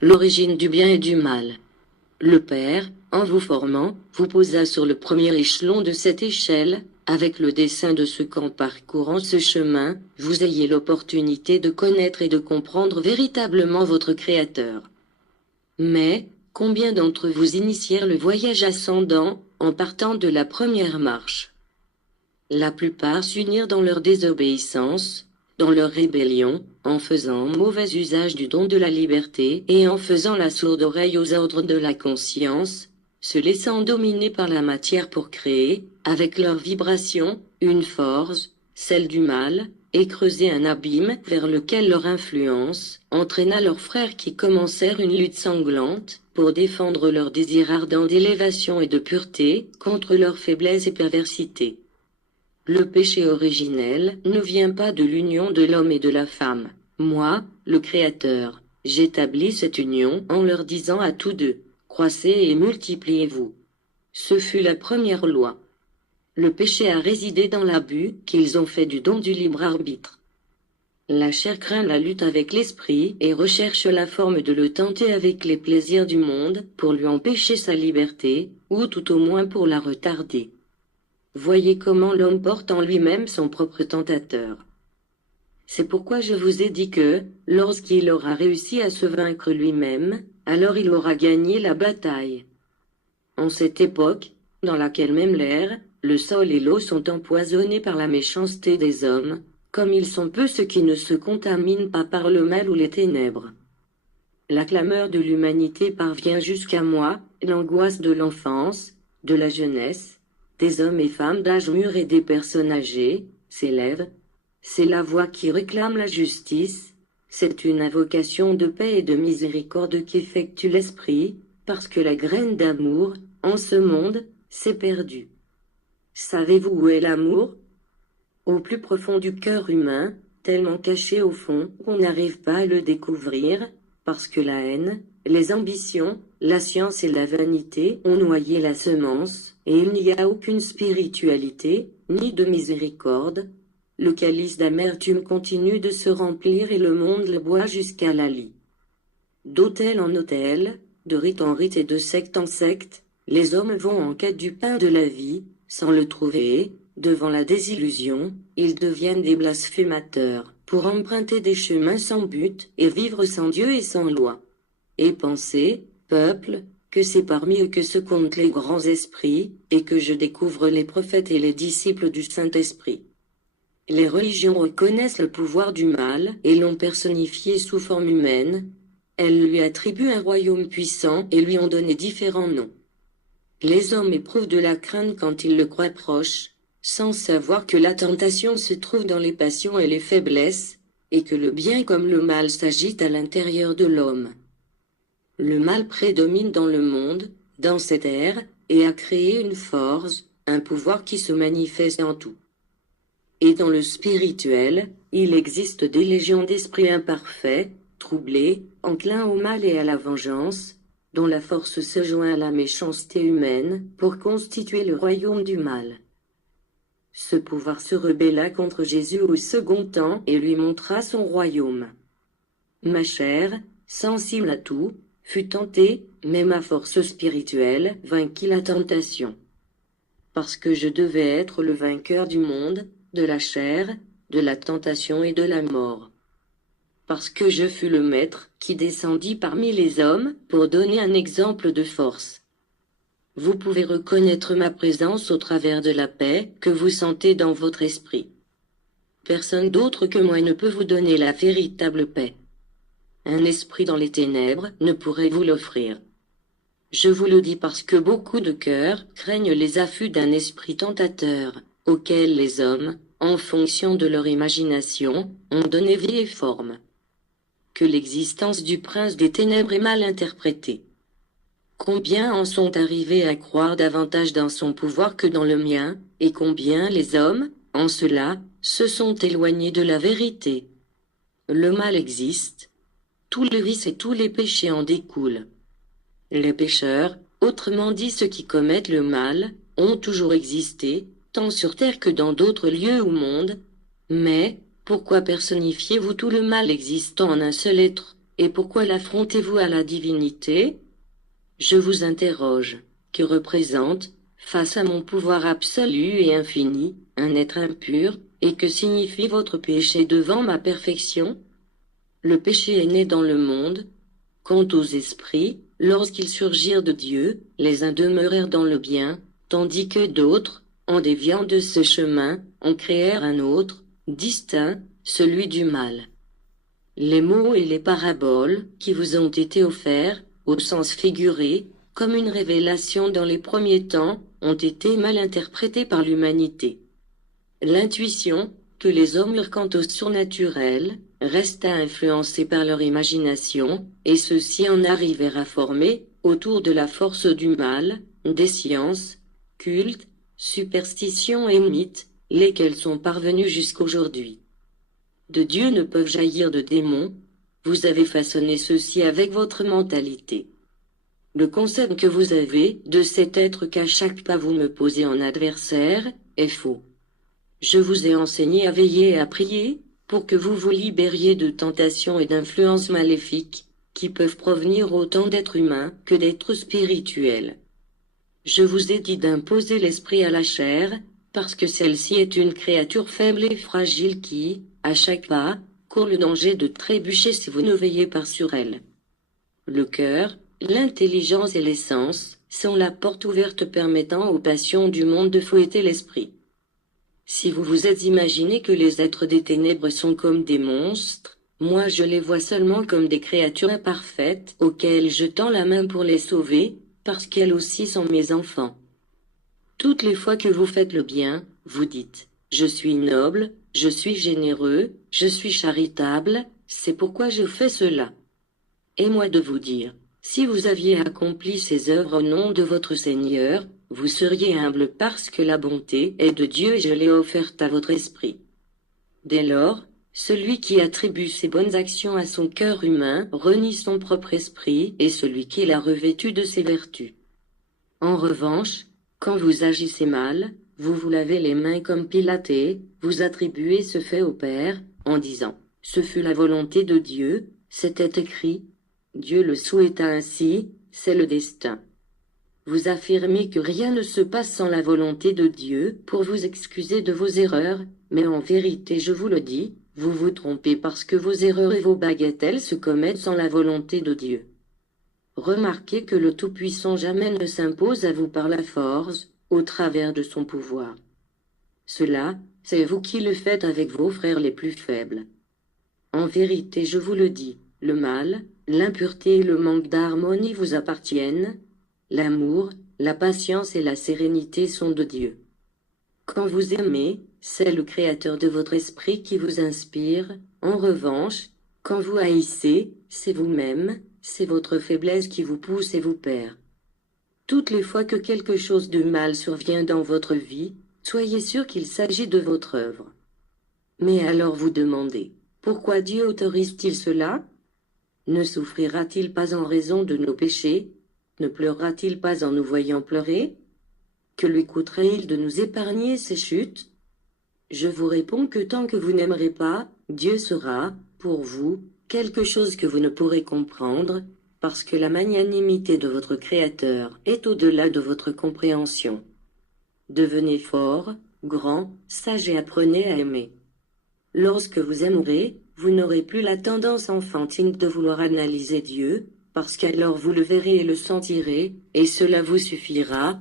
l'origine du bien et du mal. Le Père, en vous formant, vous posa sur le premier échelon de cette échelle, avec le dessein de ce qu'en parcourant ce chemin, vous ayez l'opportunité de connaître et de comprendre véritablement votre Créateur. Mais, combien d'entre vous initièrent le voyage ascendant, en partant de la première marche? La plupart s'unirent dans leur désobéissance, dans leur rébellion, en faisant mauvais usage du don de la liberté et en faisant la sourde oreille aux ordres de la conscience, se laissant dominer par la matière pour créer, avec leurs vibrations, une force, celle du mal, et creuser un abîme vers lequel leur influence entraîna leurs frères qui commencèrent une lutte sanglante pour défendre leur désir ardent d'élévation et de pureté contre leurs faiblesses et perversités. Le péché originel ne vient pas de l'union de l'homme et de la femme. Moi, le Créateur, j'établis cette union en leur disant à tous deux, croissez et multipliez-vous. Ce fut la première loi. Le péché a résidé dans l'abus qu'ils ont fait du don du libre arbitre. La chair craint la lutte avec l'esprit et recherche la forme de le tenter avec les plaisirs du monde pour lui empêcher sa liberté, ou tout au moins pour la retarder. Voyez comment l'homme porte en lui-même son propre tentateur. C'est pourquoi je vous ai dit que, lorsqu'il aura réussi à se vaincre lui-même, alors il aura gagné la bataille. En cette époque, dans laquelle même l'air, le sol et l'eau sont empoisonnés par la méchanceté des hommes, comme ils sont peu ceux qui ne se contaminent pas par le mal ou les ténèbres. La clameur de l'humanité parvient jusqu'à moi, l'angoisse de l'enfance, de la jeunesse, des hommes et femmes d'âge mûr et des personnes âgées, s'élève. C'est la voix qui réclame la justice, c'est une invocation de paix et de miséricorde qu'effectue l'esprit, parce que la graine d'amour, en ce monde, s'est perdue. Savez-vous où est l'amour? Au plus profond du cœur humain, tellement caché au fond qu'on n'arrive pas à le découvrir, parce que la haine, les ambitions, la science et la vanité ont noyé la semence, et il n'y a aucune spiritualité, ni de miséricorde. Le calice d'amertume continue de se remplir et le monde le boit jusqu'à la lie. D'autel en autel, de rite en rite et de secte en secte, les hommes vont en quête du pain de la vie, sans le trouver, devant la désillusion, ils deviennent des blasphémateurs, pour emprunter des chemins sans but et vivre sans Dieu et sans loi. Et pensez, peuple, que c'est parmi eux que se comptent les grands esprits, et que je découvre les prophètes et les disciples du Saint-Esprit. Les religions reconnaissent le pouvoir du mal et l'ont personnifié sous forme humaine. Elles lui attribuent un royaume puissant et lui ont donné différents noms. Les hommes éprouvent de la crainte quand ils le croient proche, sans savoir que la tentation se trouve dans les passions et les faiblesses, et que le bien comme le mal s'agitent à l'intérieur de l'homme. Le mal prédomine dans le monde, dans cette ère, et a créé une force, un pouvoir qui se manifeste en tout. Et dans le spirituel, il existe des légions d'esprits imparfaits, troublés, enclins au mal et à la vengeance, dont la force se joint à la méchanceté humaine pour constituer le royaume du mal. Ce pouvoir se rebella contre Jésus au second temps et lui montra son royaume. Ma chair, sensible à tout, fut tentée, mais ma force spirituelle vainquit la tentation. Parce que je devais être le vainqueur du monde, de la chair, de la tentation et de la mort. Parce que je fus le maître qui descendit parmi les hommes pour donner un exemple de force. Vous pouvez reconnaître ma présence au travers de la paix que vous sentez dans votre esprit. Personne d'autre que moi ne peut vous donner la véritable paix. Un esprit dans les ténèbres ne pourrait vous l'offrir. Je vous le dis parce que beaucoup de cœurs craignent les affûts d'un esprit tentateur, auquel les hommes, en fonction de leur imagination, ont donné vie et forme. Que l'existence du prince des ténèbres est mal interprétée. Combien en sont arrivés à croire davantage dans son pouvoir que dans le mien, et combien les hommes, en cela, se sont éloignés de la vérité. Le mal existe. Tous les vices et tous les péchés en découlent. Les pécheurs, autrement dit ceux qui commettent le mal, ont toujours existé, tant sur terre que dans d'autres lieux ou mondes. Mais, pourquoi personnifiez-vous tout le mal existant en un seul être? Et pourquoi l'affrontez-vous à la divinité? Je vous interroge. Que représente, face à mon pouvoir absolu et infini, un être impur, et que signifie votre péché devant ma perfection? Le péché est né dans le monde. Quant aux esprits, lorsqu'ils surgirent de Dieu, les uns demeurèrent dans le bien, tandis que d'autres, en déviant de ce chemin, en créèrent un autre, distinct, celui du mal. Les mots et les paraboles qui vous ont été offerts, au sens figuré, comme une révélation dans les premiers temps, ont été mal interprétés par l'humanité. L'intuition, que les hommes eurent quant au surnaturel, resta influencée par leur imagination, et ceux-ci en arrivèrent à former, autour de la force du mal, des sciences, cultes, superstitions et mythes, lesquels sont parvenus jusqu'aujourd'hui. De Dieu ne peuvent jaillir de démons. Vous avez façonné ceci avec votre mentalité. Le concept que vous avez de cet être qu'à chaque pas vous me posez en adversaire est faux. Je vous ai enseigné à veiller et à prier, pour que vous vous libériez de tentations et d'influences maléfiques, qui peuvent provenir autant d'êtres humains que d'êtres spirituels. Je vous ai dit d'imposer l'esprit à la chair, parce que celle-ci est une créature faible et fragile qui, à chaque pas, court le danger de trébucher si vous ne veillez pas sur elle. Le cœur, l'intelligence et les sens sont la porte ouverte permettant aux passions du monde de fouetter l'esprit. Si vous vous êtes imaginé que les êtres des ténèbres sont comme des monstres, moi je les vois seulement comme des créatures imparfaites auxquelles je tends la main pour les sauver, parce qu'elles aussi sont mes enfants. Toutes les fois que vous faites le bien, vous dites « Je suis noble, je suis généreux, je suis charitable, c'est pourquoi je fais cela. » Et moi de vous dire, si vous aviez accompli ces œuvres au nom de votre Seigneur, vous seriez humble parce que la bonté est de Dieu et je l'ai offerte à votre esprit. Dès lors, celui qui attribue ses bonnes actions à son cœur humain renie son propre esprit et celui qui l'a revêtu de ses vertus. En revanche, quand vous agissez mal, vous vous lavez les mains comme Pilate et vous attribuez ce fait au Père, en disant « Ce fut la volonté de Dieu, c'était écrit, Dieu le souhaita ainsi, c'est le destin. » Vous affirmez que rien ne se passe sans la volonté de Dieu pour vous excuser de vos erreurs, mais en vérité je vous le dis, vous vous trompez parce que vos erreurs et vos bagatelles se commettent sans la volonté de Dieu. Remarquez que le Tout-Puissant jamais ne s'impose à vous par la force, au travers de son pouvoir. Cela, c'est vous qui le faites avec vos frères les plus faibles. En vérité je vous le dis, le mal, l'impureté et le manque d'harmonie vous appartiennent. L'amour, la patience et la sérénité sont de Dieu. Quand vous aimez, c'est le Créateur de votre esprit qui vous inspire. En revanche, quand vous haïssez, c'est vous-même, c'est votre faiblesse qui vous pousse et vous perd. Toutes les fois que quelque chose de mal survient dans votre vie, soyez sûr qu'il s'agit de votre œuvre. Mais alors vous demandez, pourquoi Dieu autorise-t-il cela? Ne souffrira-t-il pas en raison de nos péchés? Ne pleurera-t-il pas en nous voyant pleurer? Que lui coûterait-il de nous épargner ces chutes? Je vous réponds que tant que vous n'aimerez pas, Dieu sera, pour vous, quelque chose que vous ne pourrez comprendre, parce que la magnanimité de votre Créateur est au-delà de votre compréhension. Devenez fort, grand, sage et apprenez à aimer. Lorsque vous aimerez, vous n'aurez plus la tendance enfantine de vouloir analyser Dieu, parce qu'alors vous le verrez et le sentirez, et cela vous suffira,